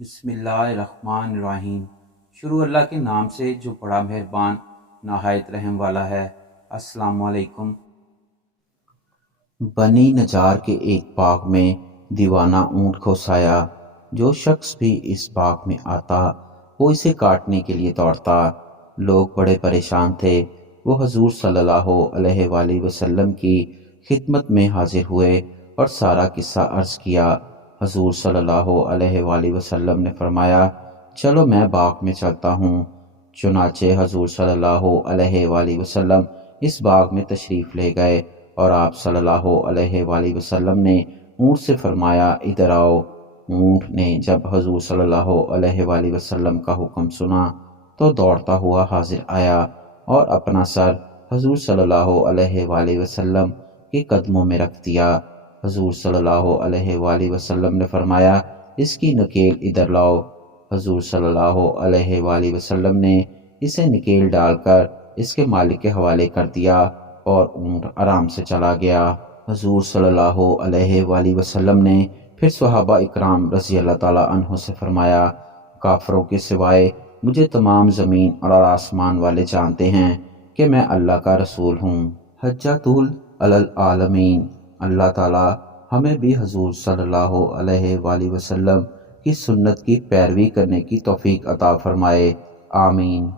بسم اللہ الرحمن الرحیم۔ شروع اللہ کے نام سے جو بڑا مہربان نہایت رحم والا ہے۔ السلام علیکم۔ بنی نجار کے ایک باغ میں دیوانہ اونٹ گھسایا۔ جو شخص بھی اس باغ میں آتا وہ اسے کاٹنے کے لیے دوڑتا۔ لوگ بڑے پریشان تھے۔ وہ حضور صلی اللہ علیہ وآلہ وسلم کی خدمت میں حاضر ہوئے اور سارا قصہ عرض کیا۔ حضور صلی اللہ علیہ وآلہ وسلم نے فرمایا، چلو میں باغ میں چلتا ہوں۔ چنانچہ حضور صلی اللہ علیہ وآلہ وسلم اس باغ میں تشریف لے گئے اور آپ صلی اللہ علیہ وآلہ وسلم نے اونٹ سے فرمایا، ادھر آؤ۔ اونٹ نے جب حضور صلی اللہ علیہ وآلہ وسلم کا حکم سنا تو دوڑتا ہوا حاضر آیا اور اپنا سر حضور صلی اللہ علیہ وآلہ وسلم کے قدموں میں رکھ دیا۔ حضور صلی اللہ علیہ وآلہ وسلم نے فرمایا، اس کی نکیل ادھر لاؤ۔ حضور صلی اللہ علیہ وآلہ وسلم نے اسے نکیل ڈال کر اس کے مالک کے حوالے کر دیا اور اونٹ آرام سے چلا گیا۔ حضور صلی اللہ علیہ وآلہ وسلم نے پھر صحابہ اکرام رضی اللہ تعالیٰ عنہ سے فرمایا، کافروں کے سوائے مجھے تمام زمین اور آسمان والے جانتے ہیں کہ میں اللہ کا رسول ہوں۔ حجۃ العالمین۔ اللہ تعالیٰ ہمیں بھی حضور صلی اللہ علیہ وآلہ وسلم کی سنت کی پیروی کرنے کی توفیق عطا فرمائے، آمین۔